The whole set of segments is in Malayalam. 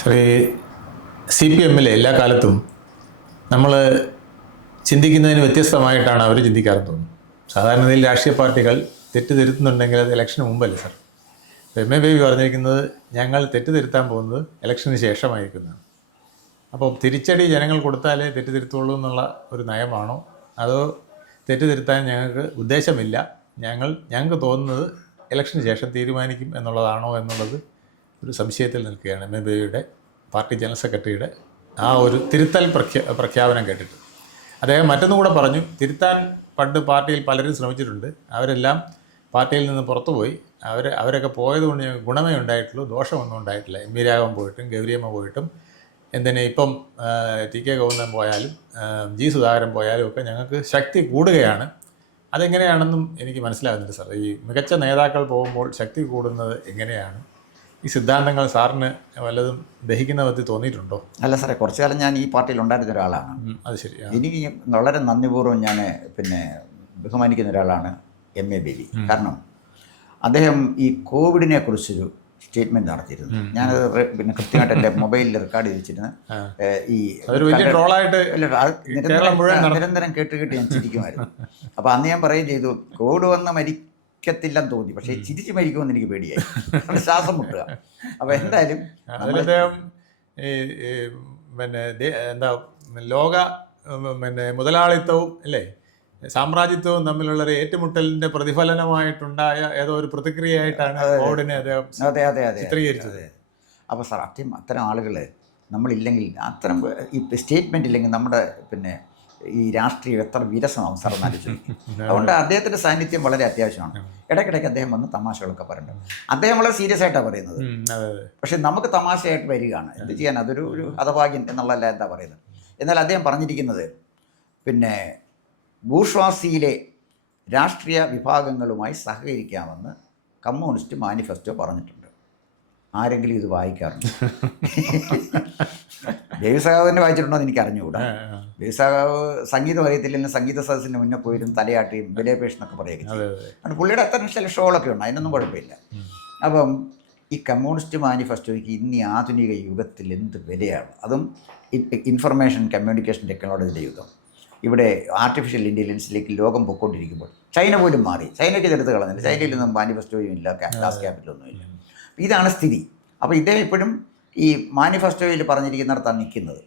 ശ്രീ CPM എല്ലാ കാലത്തും നമ്മൾ ചിന്തിക്കുന്നതിന് വ്യത്യസ്തമായിട്ടാണ് അവർ ചിന്തിക്കാറ് തോന്നുന്നു. സാധാരണയിൽ രാഷ്ട്രീയ പാർട്ടികൾ തെറ്റ് തിരുത്തുന്നുണ്ടെങ്കിൽ അത് ഇലക്ഷന് മുമ്പല്ലേ സാർ. MA ബേബി പറഞ്ഞിരിക്കുന്നത് ഞങ്ങൾ തെറ്റ് തിരുത്താൻ പോകുന്നത് ഇലക്ഷന് ശേഷമായിരിക്കുന്നതാണ്. അപ്പോൾ തിരിച്ചടി ജനങ്ങൾ കൊടുത്താലേ തെറ്റ് തിരുത്തുള്ളൂ എന്നുള്ള ഒരു നയമാണോ, അതോ തെറ്റ് തിരുത്താൻ ഞങ്ങൾക്ക് ഉദ്ദേശമില്ല, ഞങ്ങൾക്ക് തോന്നുന്നത് ഇലക്ഷന് ശേഷം തീരുമാനിക്കും എന്നുള്ളതാണോ എന്നുള്ളത് ഒരു സംശയത്തിൽ നിൽക്കുകയാണ് MA ബേബിയുടെ പാർട്ടി ജനറൽ സെക്രട്ടറിയുടെ ആ ഒരു തിരുത്തൽ പ്രഖ്യാപനം കേട്ടിട്ട്. അദ്ദേഹം മറ്റൊന്നും കൂടെ പറഞ്ഞു, തിരുത്താൻ പണ്ട് പാർട്ടിയിൽ പലരും ശ്രമിച്ചിട്ടുണ്ട്, അവരെല്ലാം പാർട്ടിയിൽ നിന്ന് പുറത്തുപോയി, അവരൊക്കെ പോയതുകൊണ്ട് ഞങ്ങൾക്ക് ഗുണമേ ഉണ്ടായിട്ടുള്ളൂ, ദോഷമൊന്നും ഉണ്ടായിട്ടില്ല. MP രാഘവൻ പോയിട്ടും ഗൗരിയമ്മ പോയിട്ടും എന്തിന് ഇപ്പം TK ഗോവിന്ദൻ പോയാലും G സുധാകരൻ പോയാലും ഒക്കെ ഞങ്ങൾക്ക് ശക്തി കൂടുകയാണ്. അതെങ്ങനെയാണെന്നും എനിക്ക് മനസ്സിലാകുന്നില്ല സാർ. ഈ മികച്ച നേതാക്കൾ പോകുമ്പോൾ ശക്തി കൂടുന്നത് എങ്ങനെയാണ്? ഈ സിദ്ധാന്തങ്ങൾ സാറിന് വല്ലതും ദഹിക്കുന്ന വിധത്തിൽ തോന്നിയിട്ടുണ്ടോ? അല്ല സാറേ, കുറച്ചു കാലം ഞാൻ ഈ പാർട്ടിയിൽ ഉണ്ടായിരുന്ന ഒരാളാണ്. അത് ശരി. എനിക്ക് വളരെ നന്ദിപൂർവ്വം ഞാൻ ബഹുമാനിക്കുന്ന ഒരാളാണ് MA ബേബി. കാരണം അദ്ദേഹം ഈ കോവിഡിനെ കുറിച്ചൊരു സ്റ്റേറ്റ്മെൻറ്റ് നടത്തിയിരുന്നു. ഞാനത് കൃത്യമായിട്ട് എൻ്റെ മൊബൈലിൽ റെക്കോർഡ് ചെയ്ത് വെച്ചിരുന്നു. ഈ നിരന്തരം കേട്ട് ഞാൻ ചിരിക്കുമായിരുന്നു. അപ്പോൾ അന്ന് ഞാൻ പറയുകയും ചെയ്തു, കോവിഡ് വന്ന് മരിക്കത്തില്ലെന്ന് തോന്നി, പക്ഷേ ചിരിച്ച് മരിക്കുമെന്ന് എനിക്ക് പേടിയായി, ശ്വാസം മുട്ടുക. അപ്പോൾ എന്തായാലും എന്താ ലോക മുതലാളിത്തവും അല്ലേ സാമ്രാജ്യത്വവും തമ്മിലുള്ള ഒരു ഏറ്റുമുട്ടലിന്റെ പ്രതിഫലനമായിട്ടുണ്ടായ ഏതോ ഒരു പ്രതിക്രിയയായിട്ടാണ് കോവിഡിനെ അദ്ദേഹം ചിത്രീകരിച്ചത്. അപ്പോൾ സാർ, അത്തരം ആളുകൾ നമ്മളില്ലെങ്കിൽ, അത്തരം ഈ സ്റ്റേറ്റ്മെൻ്റ് ഇല്ലെങ്കിൽ നമ്മുടെ ഈ രാഷ്ട്രീയം എത്ര വിരസമാവും സാർ എന്നാലോചിച്ചു. അതുകൊണ്ട് അദ്ദേഹത്തിൻ്റെ സാന്നിധ്യം വളരെ അത്യാവശ്യമാണ്. ഇടയ്ക്കിടയ്ക്ക് അദ്ദേഹം വന്ന് തമാശകളൊക്കെ പറയുന്നുണ്ട്. അദ്ദേഹം വളരെ സീരിയസ് ആയിട്ടാണ് പറയുന്നത്, പക്ഷെ നമുക്ക് തമാശയായിട്ട് വരികയാണ്. എന്ത് ചെയ്യാൻ, അതൊരു ഹതഭാഗ്യം എന്നുള്ളതല്ല എന്താ പറയുന്നത്. എന്നാൽ അദ്ദേഹം പറഞ്ഞിരിക്കുന്നത് ബൂർഷ്വാസിയിലെ രാഷ്ട്രീയ വിഭാഗങ്ങളുമായി സഹകരിക്കാമെന്ന് കമ്മ്യൂണിസ്റ്റ് മാനിഫെസ്റ്റോ പറഞ്ഞിട്ടുണ്ട്. ആരെങ്കിലും ഇത് വായിക്കാറുണ്ട്? ബേബി സഖാവ് തന്നെ വായിച്ചിട്ടുണ്ടോ എന്ന് എനിക്ക് അറിഞ്ഞുകൂടാ. ബേബി സഖാവ് സംഗീതം അറിയത്തില്ലെങ്കിൽ സംഗീത സദസ്സിന് മുന്നേ പോയിരുന്നു തലയാട്ടിയും വിലപേഷനൊക്കെ പറയുക. അതുകൊണ്ട് പുള്ളിയുടെ അത്ര ചില ഷോകളൊക്കെ ഉണ്ട്, അതിനൊന്നും കുഴപ്പമില്ല. അപ്പം ഈ കമ്മ്യൂണിസ്റ്റ് മാനിഫെസ്റ്റോയ്ക്ക് ഇന്ന് ഈ ആധുനിക യുഗത്തിൽ എന്ത് വിലയാണ്, അതും ഇൻഫർമേഷൻ കമ്മ്യൂണിക്കേഷൻ ടെക്നോളജിയുടെ യുഗം. ഇവിടെ ആർട്ടിഫിഷ്യൽ ഇൻ്റലിജൻസിലേക്ക് ലോകം പൊയ്ക്കൊണ്ടിരിക്കുമ്പോൾ ചൈന പോലും മാറി. ചൈനയ്ക്ക് ഇതെടുത്ത് കളഞ്ഞില്ല. ചൈനയിൽ നിന്നും മാനിഫെസ്റ്റോയും ഇല്ല, ക്ലാസ് ക്യാപിറ്റലൊന്നും ഇല്ല. ഇതാണ് സ്ഥിതി. അപ്പോൾ ഇദ്ദേഹം ഇപ്പോഴും ഈ മാനിഫെസ്റ്റോയിൽ പറഞ്ഞിരിക്കുന്നിടത്താണ് നിൽക്കുന്നത്.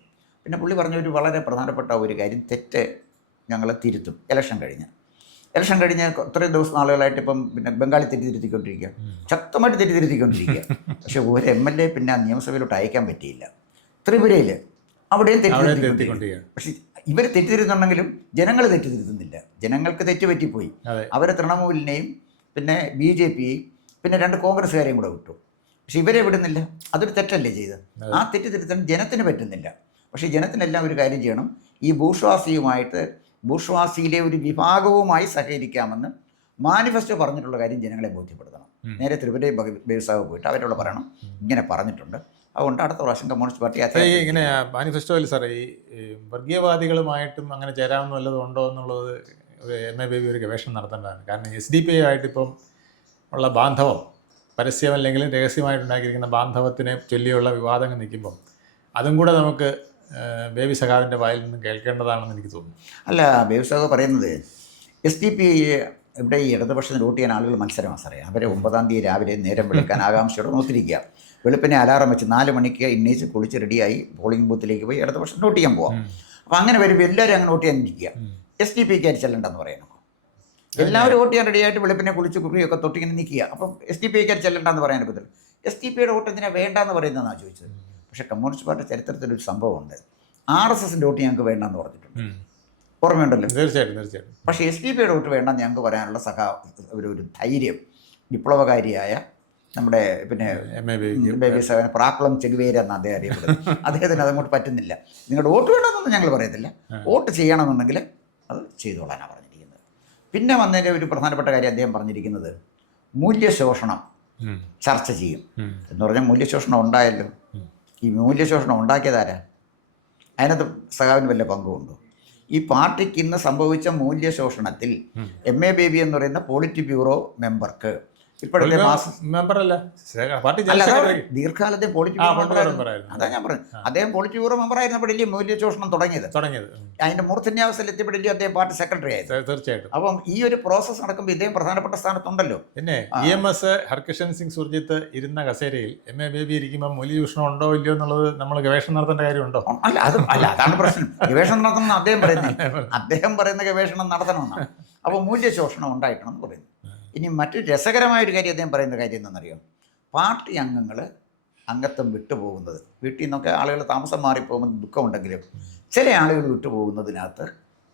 പിന്നെ പുള്ളി പറഞ്ഞൊരു വളരെ പ്രധാനപ്പെട്ട ഒരു കാര്യം, തെറ്റ് ഞങ്ങൾ തിരുത്തും ഇലക്ഷൻ കഴിഞ്ഞ് ഇത്രയും ദിവസം നാളുകളായിട്ട് ഇപ്പം ബംഗാളിൽ തെറ്റിദ്ധരുത്തിക്കൊണ്ടിരിക്കുക, ശക്തമായിട്ട് തെറ്റിദ്ധരുത്തിക്കൊണ്ടിരിക്കുക. പക്ഷേ ഒരു MLA പിന്നെ നിയമസഭയിലോട്ട് അയക്കാൻ പറ്റിയില്ല. ത്രിപുരയിൽ അവിടെയും തെറ്റിദ്ധരുത്തിക്കൊണ്ടിരിക്കുക. പക്ഷേ ഇവർ തെറ്റിദ്ധരുന്നുണ്ടെങ്കിലും ജനങ്ങൾ തെറ്റിദ്ധരുത്തുന്നില്ല. ജനങ്ങൾക്ക് തെറ്റുപറ്റിപ്പോയി. അവരെ തൃണമൂലിനെയും പിന്നെ BJPയെയും പിന്നെ 2 കോൺഗ്രസ്സുകാരെയും കൂടെ വിട്ടു. പക്ഷെ ഇവരെ വിടുന്നില്ല. അതൊരു തെറ്റല്ലേ ചെയ്തത്? ആ തെറ്റ് തിരുത്താൻ ജനത്തിന് പറ്റുന്നില്ല. പക്ഷേ ജനത്തിനെല്ലാം ഒരു കാര്യം ചെയ്യണം, ഈ ബൂർഷ്വാസിയിലെ ഒരു വിഭാഗവുമായി സഹകരിക്കാമെന്ന് മാനിഫെസ്റ്റോ പറഞ്ഞിട്ടുള്ള കാര്യം ജനങ്ങളെ ബോധ്യപ്പെടുത്തണം. നേരെ ത്രിപുര ബേസാവ് പോയിട്ട് അവരോട് പറയണം, ഇങ്ങനെ പറഞ്ഞിട്ടുണ്ട്, അതുകൊണ്ട് അടുത്ത പ്രാവശ്യം കമ്മ്യൂണിസ്റ്റ് പാർട്ടി ഇങ്ങനെ മാനിഫെസ്റ്റോയിൽ സാറേ ഈ വർഗീയവാദികളുമായിട്ടും അങ്ങനെ ചേരാമെന്ന് വല്ലതും ഉണ്ടോ എന്നുള്ളത് MA ബേബി ഒരു ഗവേഷണം നടത്തേണ്ടതാണ്. കാരണം SDP ആയിട്ട് ഇപ്പം ഉള്ള ബാന്ധവം, പരസ്യമല്ലെങ്കിലും രഹസ്യമായിട്ടുണ്ടാക്കിയിരിക്കുന്ന ബാന്ധവത്തിനെ ചൊല്ലിയുള്ള വിവാദങ്ങൾ നിൽക്കുമ്പം അതും കൂടെ നമുക്ക് ബേബി സഖാവിൻ്റെ വായിൽ നിന്ന് കേൾക്കേണ്ടതാണെന്ന് എനിക്ക് തോന്നുന്നു. അല്ല, ബേബി സഖാവ് പറയുന്നത് SDP ഇവിടെ ഈ ഇടതുപക്ഷത്തിന് വോട്ട് ചെയ്യാൻ ആളുകൾ മത്സരമാണ് സാറേ. അവരെ 9-ാം തീയതി രാവിലെ നേരം വെളുക്കാൻ ആകാംക്ഷയോടെ നോക്കിയിരിക്കുക. വെളുപ്പിനെ അലാറം വെച്ച് 4 മണിക്ക് എണ്ണീച്ച് കുളിച്ച് റെഡിയായി പോളിംഗ് ബൂത്തിലേക്ക് പോയി ഇടതുപക്ഷം വോട്ട് ചെയ്യാൻ പോകാം. അപ്പോൾ അങ്ങനെ വരുമ്പോൾ എല്ലാവരും അങ്ങനെ വോട്ട് ചെയ്യാൻ ഇരിക്കുക. SDP ചെല്ലണ്ടെന്ന് പറയണം. എല്ലാവരും വോട്ട് ചെയ്യാൻ റെഡിയായിട്ട് വെളുപ്പിനെ കുളിച്ച് കുറിയൊക്കെ തൊട്ടിങ്ങനെ നിൽക്കുക. അപ്പം SDP ചെല്ലണ്ടെന്ന് പറയാൻ പറ്റില്ല. SDP വോട്ട് എന്തിനാ വേണ്ടെന്ന് പറയുന്നതെന്നാണ് ചോദിച്ചത്. പക്ഷേ കമ്മ്യൂണിസ്റ്റ് പാർട്ടി ചരിത്രത്തിലൊരു സംഭവമുണ്ട്, RSSൻ്റെ വോട്ട് ഞങ്ങൾക്ക് വേണ്ടെന്ന് പറഞ്ഞിട്ടുണ്ട്. ഓർമ്മയുണ്ടല്ലോ? തീർച്ചയായിട്ടും. പക്ഷേ SDP വോട്ട് വേണ്ടെന്ന് ഞങ്ങൾക്ക് പറയാനുള്ള ഒരു ധൈര്യം വിപ്ലവകാരിയായ നമ്മുടെ ബേബി സഖാവിന് പ്രാക്കുളം ചെഗുവേര എന്ന് അദ്ദേഹം അറിയപ്പെടുന്നത്. അദ്ദേഹത്തിന് അതങ്ങോട്ട് പറ്റുന്നില്ല. നിങ്ങളുടെ വോട്ട് വേണമെന്നൊന്നും ഞങ്ങൾ പറയത്തില്ല, വോട്ട് ചെയ്യണമെന്നുണ്ടെങ്കിൽ അത് ചെയ്തോളാനാണ് പറഞ്ഞിരിക്കുന്നത്. പിന്നെ വന്നതിൻ്റെ ഒരു പ്രധാനപ്പെട്ട കാര്യം അദ്ദേഹം പറഞ്ഞിരിക്കുന്നത്, മൂല്യശോഷണം ചർച്ച ചെയ്യും എന്ന് പറഞ്ഞാൽ മൂല്യശോഷണം ഉണ്ടായല്ലോ. ഈ മൂല്യശോഷണം ഉണ്ടാക്കിയതാരാ? അതിനകത്ത് സഖാവിന് വല്ല പങ്കുമുണ്ടോ? ഈ പാർട്ടിക്ക് ഇന്ന് സംഭവിച്ച മൂല്യശോഷണത്തിൽ MA ബേബി എന്ന് പറയുന്ന പോളിറ്റ് ബ്യൂറോ മെമ്പർക്ക് ഇപ്പോഴത്തെ മെമ്പറല്ല, പാർട്ടി അല്ല, ജനറൽ അതാണ് സെക്രട്ടറി. ദീർഘകാലത്തെ പോളിറ്റ് ആ, ബ്യൂറോ പൊളിറ്റ് മെമ്പറായിരുന്നു. മെമ്പറായിരുന്നു. അതാ ഞാൻ പറഞ്ഞു, അദ്ദേഹം പോളിറ്റ് ബ്യൂറോ മെമ്പറായിരുന്നപ്പോഴല്ലേ മൂല്യചൂഷണം തുടങ്ങിയത്. അതിന്റെ മൂർധന്യാവസ്ഥയിൽ എത്തിയപ്പോഴല്ലേ അദ്ദേഹം പാർട്ടി സെക്രട്ടറി ആയത്. തീർച്ചയായിട്ടും. അപ്പം ഈ ഒരു പ്രോസസ്സ് നടക്കുമ്പോൾ ഇദ്ദേഹം പ്രധാനപ്പെട്ട സ്ഥാനത്തുണ്ടല്ലോ. പിന്നെ EMS ഹർകിഷൻ സിംഗ് സുർജിത്ത് ഇരുന്ന കസേരയിൽ MA ബേബി ഇരിക്കുമ്പോൾ മൂല്യചൂഷണം ഉണ്ടോ ഇല്ലയോ എന്നുള്ളത് നമ്മൾ ഗവേഷണം നടത്തേണ്ട കാര്യമുണ്ടോ? അതാണ് പ്രശ്നം. ഗവേഷണം നടത്തണമെന്ന് അദ്ദേഹം പറയുന്നില്ല. അദ്ദേഹം പറയുന്ന ഗവേഷണം നടത്തണമെന്നാണ്. അപ്പോൾ മൂല്യശോഷണം ഉണ്ടായിട്ടാണെന്ന് പറയുന്നു. ഇനി മറ്റൊരു രസകരമായൊരു കാര്യം അദ്ദേഹം പറയുന്ന കാര്യം എന്താണെന്നറിയോ? പാർട്ടി അംഗങ്ങൾ അംഗത്വം വിട്ടുപോകുന്നത്, വീട്ടിൽ നിന്നൊക്കെ ആളുകൾ താമസം മാറിപ്പോകുമ്പോൾ ദുഃഖമുണ്ടെങ്കിലും ചില ആളുകൾ വിട്ടുപോകുന്നതിനകത്ത്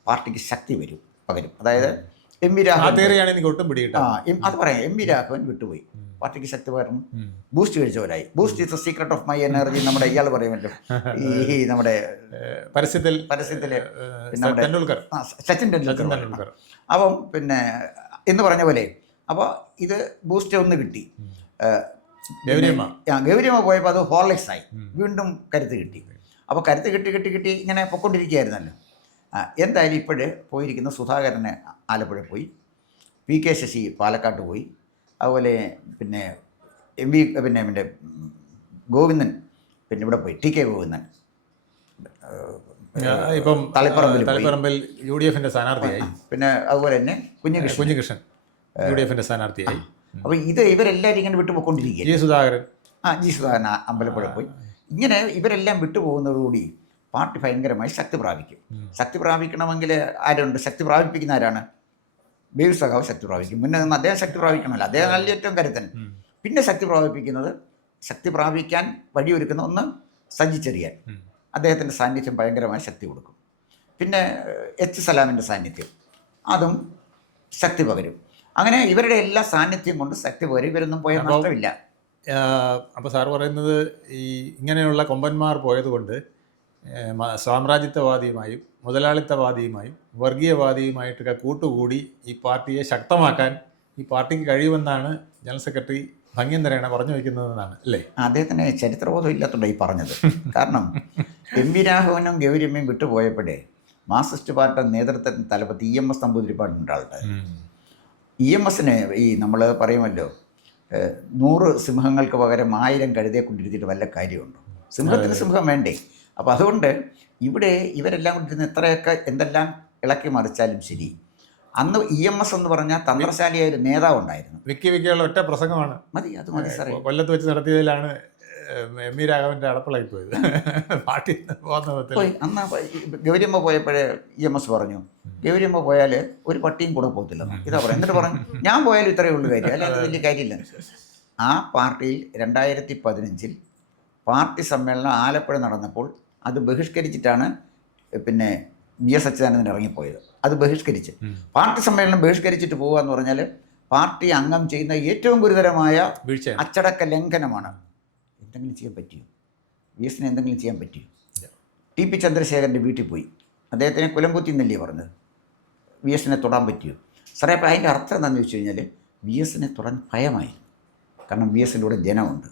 പാർട്ടിക്ക് ശക്തി പകരും. അതായത് എം വി രാഘവൻ, എനിക്ക് ഒട്ടും പിടികിട്ടും. അത് പറയാം, എം വി രാഘവൻ വിട്ടുപോയി, പാർട്ടിക്ക് ശക്തി പകർന്നു. ബൂസ്റ്റ് കഴിച്ചവരായി. Boost is the secret of my energy നമ്മുടെ ഇയാൾ പറയുമല്ലോ, ഈ നമ്മുടെ പരസ്യത്തിലെ സച്ചിൻ ടെണ്ടുൽക്കർ. അപ്പം പിന്നെ എന്ന് പറഞ്ഞ പോലെ അപ്പോൾ ഇത് ബൂസ്റ്റ് ഒന്ന് കിട്ടി. ഗൗരിയമ്മ പോയപ്പോൾ അത് ഹോർലിക്സ് ആയി, വീണ്ടും കരുത്ത് കിട്ടി. അപ്പോൾ കരുത്ത് കിട്ടി ഇങ്ങനെ പൊയ്ക്കൊണ്ടിരിക്കുകയായിരുന്നല്ലോ. എന്തായാലും ഇപ്പോഴ് പോയിരിക്കുന്ന സുധാകരന് ആലപ്പുഴ പോയി, PK ശശി പാലക്കാട്ട് പോയി, അതുപോലെ പിന്നെ പിന്നെ ഗോവിന്ദൻ പിന്നെ ഇവിടെ പോയി, TK ഗോവിന്ദൻ ഇപ്പം തളിപ്പറമ്പിൽ UDF സ്ഥാനാർത്ഥിയായി. പിന്നെ അതുപോലെ തന്നെ കുഞ്ഞികൃഷ്ണൻ UDF സ്ഥാനാർത്ഥിയായി. അപ്പോൾ ഇവരെല്ലാവരും ഇങ്ങനെ വിട്ടുപോയിക്കൊണ്ടിരിക്കുക. ജി സുധാകരൻ അമ്പലപ്പുഴ പോയി. ഇങ്ങനെ ഇവരെല്ലാം വിട്ടുപോകുന്നതോടുകൂടി പാർട്ടി ഭയങ്കരമായി ശക്തി പ്രാപിക്കും. ശക്തി പ്രാപിക്കണമെങ്കിൽ ആരുണ്ട്? ശക്തി പ്രാപിപ്പിക്കുന്ന ആരാണ്? ബേബി സഖാവ് ശക്തി പ്രാപിക്കും. മുന്നേ നിന്ന് അദ്ദേഹം ശക്തി പ്രാപിക്കണമല്ലോ, അദ്ദേഹം നല്ല ഏറ്റവും കരുത്തൻ. പിന്നെ ശക്തി പ്രാപിക്കാൻ വഴിയൊരുക്കുന്ന ഒന്ന് സജി ചെറിയാൻ, അദ്ദേഹത്തിൻ്റെ സാന്നിധ്യം ഭയങ്കരമായ ശക്തി കൊടുക്കും. പിന്നെ H സലാമിൻ്റെ സാന്നിധ്യം, അതും ശക്തി പകരും. അങ്ങനെ ഇവരുടെ എല്ലാ സാന്നിധ്യം കൊണ്ട് ശക്തി പകരും. ഇവരൊന്നും പോയാൽ നഷ്ടമില്ല. അപ്പോൾ സാറ് പറയുന്നത് ഈ ഇങ്ങനെയുള്ള കൊമ്പന്മാർ പോയതുകൊണ്ട് സാമ്രാജ്യത്വവാദിയുമായും മുതലാളിത്തവാദിയുമായും വർഗീയവാദിയുമായിട്ടൊക്കെ കൂട്ടുകൂടി ഈ പാർട്ടിയെ ശക്തമാക്കാൻ ഈ പാർട്ടിക്ക് കഴിയുമെന്നാണ് ജനറൽ സെക്രട്ടറി ഭംഗ്യന്തരേണ പറഞ്ഞു വയ്ക്കുന്നതെന്നാണ് അല്ലേ? അദ്ദേഹത്തിന് ചരിത്രബോധം ഇല്ലാത്തതുകൊണ്ട് ഈ പറഞ്ഞത്. കാരണം എം വി രാഘവനും ഗൗരിയമ്മയും വിട്ടുപോയപ്പോഴേ മാർക്സിസ്റ്റ് പാർട്ടിയുടെ നേതൃത്വത്തിന് തലപ്പത്ത് EMS നമ്പൂതിരിപ്പാടിൻ്റെ ആളുടെ EMSന് ഈ നമ്മൾ പറയുമല്ലോ 100 സിംഹങ്ങൾക്ക് പകരം 1000 കഴുതയെ കൊണ്ടിരുത്തിയിട്ട് വല്ല കാര്യമുണ്ടോ? സിംഹത്തിന് സിംഹം വേണ്ടേ? അപ്പോൾ അതുകൊണ്ട് ഇവിടെ ഇവരെല്ലാം കൊണ്ടിരുന്ന് എത്രയൊക്കെ എന്തെല്ലാം ഇളക്കി മറിച്ചാലും ശരി, അന്ന് EMS എന്ന് പറഞ്ഞാൽ തന്ത്രശാലിയായ ഒരു നേതാവ് ഉണ്ടായിരുന്നു. വിക്കിയുള്ള ഒറ്റ പ്രസംഗമാണ് മതി, അത് മതി സാറേ. കൊല്ലത്ത് വെച്ച് നടത്തിയതിലാണ് എം വി രാഘവൻ്റെ അടപ്പളായി പോയത്. പാർട്ടി പോയി അന്ന് ഗൗരിയമ്മ പോയപ്പോഴേ EMS പറഞ്ഞു, ഗൗരിയമ്മ പോയാൽ ഒരു പട്ടിയും കൂടെ പോകത്തില്ല. ഇതാ പറയാം. എന്നിട്ട് പറഞ്ഞു, ഞാൻ പോയാലും ഇത്രയേ ഉള്ളൂ കാര്യം, അല്ലാതെ വലിയ കാര്യമില്ല. ആ പാർട്ടിയിൽ 2015 പാർട്ടി സമ്മേളനം ആലപ്പുഴ നടന്നപ്പോൾ അത് ബഹിഷ്കരിച്ചിട്ടാണ് പിന്നെ VS അച്യുതാനന്ദൻ ഇറങ്ങിപ്പോയത്. അത് ബഹിഷ്കരിച്ച് പാർട്ടി സമ്മേളനം ബഹിഷ്കരിച്ചിട്ട് പോകുക എന്ന് പറഞ്ഞാൽ പാർട്ടി അംഗം ചെയ്യുന്ന ഏറ്റവും ഗുരുതരമായ അച്ചടക്ക ലംഘനമാണ്. എന്തെങ്കിലും ചെയ്യാൻ പറ്റിയോ? VSന് എന്തെങ്കിലും ചെയ്യാൻ പറ്റിയോ? TP ചന്ദ്രശേഖരൻ്റെ വീട്ടിൽ പോയി അദ്ദേഹത്തിനെ കുലംകുത്തി എന്നല്ലേ പറഞ്ഞത്. VSനെ തൊടാൻ പറ്റിയോ? സാറേ, അപ്പോൾ അതിൻ്റെ അർത്ഥം എന്താണെന്ന് വെച്ച് കഴിഞ്ഞാൽ VSനെ തൊടാൻ ഭയമായി. കാരണം VSൻ്റെ കൂടെ ജനമുണ്ട്,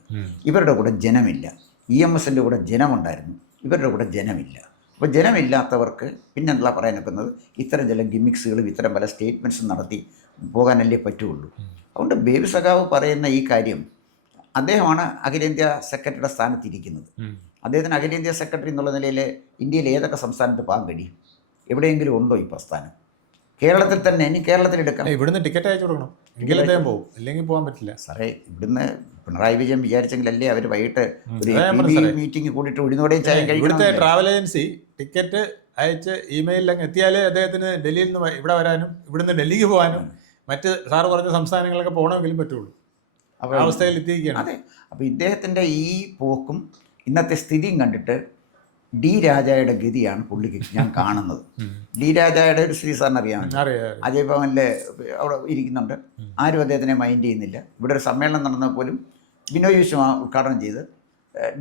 ഇവരുടെ കൂടെ ജനമില്ല. EMSൻ്റെ കൂടെ ജനമുണ്ടായിരുന്നു, ഇവരുടെ കൂടെ ജനമില്ല. അപ്പോൾ ജനമില്ലാത്തവർക്ക് പിന്നെ എന്താ പറയാൻ നിൽക്കുന്നത്? ഇത്തരം ചില ഗിമിക്സുകളും ഇത്തരം പല സ്റ്റേറ്റ്മെൻറ്റ്സും നടത്തി പോകാനല്ലേ പറ്റുള്ളൂ. അതുകൊണ്ട് ബേബി സഖാവ് പറയുന്ന ഈ കാര്യം, അദ്ദേഹമാണ് അഖിലേന്ത്യാ സെക്രട്ടറിയുടെ സ്ഥാനത്തിരിക്കുന്നത്. അദ്ദേഹത്തിന് അഖിലേന്ത്യാ സെക്രട്ടറി എന്നുള്ള നിലയിൽ ഇന്ത്യയിൽ ഏതൊക്കെ സംസ്ഥാനത്ത് പോകാൻ കഴിയും? എവിടെയെങ്കിലും ഉണ്ടോ ഈ പ്രസ്ഥാനം? കേരളത്തിൽ തന്നെ, ഇനി കേരളത്തിലെടുക്കാം. ഇവിടുന്ന് ടിക്കറ്റ് അയച്ചു കൊടുക്കണം, എങ്കിലും അദ്ദേഹം പോകും, ഇല്ലെങ്കിൽ പോകാൻ പറ്റില്ല. സാറേ, ഇവിടുന്ന് പിണറായി വിജയൻ വിചാരിച്ചെങ്കിലല്ലേ അവർ വൈകിട്ട് ഒരു മീറ്റിംഗ് കൂടിയിട്ട് ഉഴുന്നോടെയും ചായ കഴിക്കും. ഇവിടുത്തെ ട്രാവൽ ഏജൻസി ടിക്കറ്റ് അയച്ച് ഇമെയിലങ്ങ് എത്തിയാലേ അദ്ദേഹത്തിന് ഡൽഹിയിൽ നിന്ന് ഇവിടെ വരാനും ഇവിടുന്ന് ഡൽഹിക്ക് പോകാനും മറ്റ് സാറ് പറഞ്ഞ സംസ്ഥാനങ്ങളൊക്കെ പോകണമെങ്കിലും പറ്റുള്ളൂ. അപ്പോൾ അവസ്ഥയിൽ എത്തിയിരിക്കുകയാണ്. അതെ. അപ്പോൾ ഇദ്ദേഹത്തിൻ്റെ ഈ പോക്കും ഇന്നത്തെ സ്ഥിതിയും കണ്ടിട്ട് D രാജയുടെ ഗതിയാണ് പുള്ളിക്ക് ഞാൻ കാണുന്നത്. D രാജയുടെ ഒരു സ്ഥിതി സാറിന് അറിയാമല്ലോ, അജയ് ഭവനിൽ അവിടെ ഇരിക്കുന്നുണ്ട്, ആരും അദ്ദേഹത്തിനെ മൈൻഡ് ചെയ്യുന്നില്ല. ഇവിടെ ഒരു സമ്മേളനം നടന്നപ്പോൾ പോലും ബിനോയ് വിശ്വ ഉദ്ഘാടനം ചെയ്ത്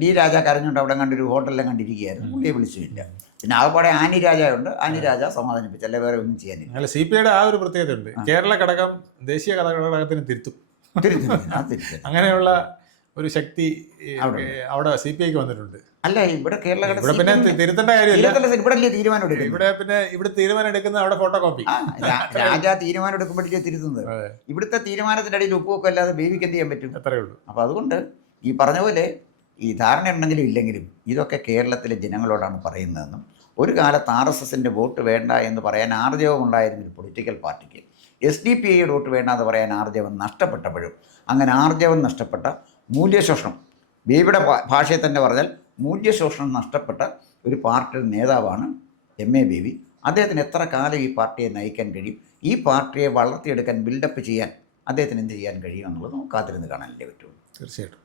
D രാജ കരഞ്ഞുകൊണ്ട് അവിടെ കണ്ടൊരു ഹോട്ടലിലും കണ്ടിരിക്കുകയായിരുന്നു, പുള്ളിയെ വിളിച്ചില്ല. പിന്നെ ആകപ്പാടെ ആനി രാജയുണ്ട്, ആനി രാജ സമാധാനിപ്പിച്ചല്ലേ, വേറെ ഒന്നും ചെയ്യാനില്ല. അല്ല, CPIയുടെ ആ ഒരു പ്രത്യേകതയുണ്ട്, കേരള ഘടകം ദേശീയ ഘടകത്തിന് തിരുത്തും. അങ്ങനെയുള്ള ഒരു ശക്തി അവിടെ CPIക്ക് വന്നിട്ടുണ്ട്. അല്ല ഇവിടെ കേരള ഇവിടെ പിന്നെ തിരുത്തേണ്ട കാര്യമില്ല. ഇവിടെ അല്ലേ തീരുമാനം എടുക്കുന്നത്? ഇവിടെ പിന്നെ ഇവിടെ തീരുമാനം എടുക്കുന്നത് അവിടെ ഫോട്ടോ കോപ്പി. രാജാ തീരുമാനം എടുക്കുമ്പോഴേക്കും തിരുത്തുന്നത്. ഇവിടുത്തെ തീരുമാനത്തിൻ്റെ ഇടയിൽ ഉപ്പുമൊക്കെ അല്ലാതെ ബേബിക്ക് എന്ത് ചെയ്യാൻ പറ്റും? അത്രയേ ഉള്ളൂ. അപ്പോൾ അതുകൊണ്ട് ഈ പറഞ്ഞ പോലെ ഈ ധാരണ ഉണ്ടെങ്കിലും ഇല്ലെങ്കിലും ഇതൊക്കെ കേരളത്തിലെ ജനങ്ങളോടാണ് പറയുന്നതെന്നും ഒരു കാലത്ത് RSSൻ്റെ വോട്ട് വേണ്ട എന്ന് പറയാൻ ആർജവമുണ്ടായിരുന്ന ഒരു പൊളിറ്റിക്കൽ പാർട്ടിക്ക് SDPIയുടെ വോട്ട് വേണ്ട എന്ന് പറയാൻ ആർജവം നഷ്ടപ്പെട്ടപ്പോഴും അങ്ങനെ ആർജവം നഷ്ടപ്പെട്ട മൂല്യശോഷണം, ബേബിയുടെ ഭാഷയിൽ തന്നെ പറഞ്ഞാൽ മൂല്യശോഷണം നഷ്ടപ്പെട്ട ഒരു പാർട്ടിയുടെ നേതാവാണ് MA ബേബി. അദ്ദേഹത്തിന് എത്ര കാലം ഈ പാർട്ടിയെ നയിക്കാൻ കഴിയും, ഈ പാർട്ടിയെ വളർത്തിയെടുക്കാൻ, ബിൽഡപ്പ് ചെയ്യാൻ അദ്ദേഹത്തിന് എന്ത് ചെയ്യാൻ കഴിയും എന്നുള്ളത് നമുക്ക് കാത്തിരുന്ന് കാണാനല്ലേ പറ്റുള്ളൂ. തീർച്ചയായിട്ടും.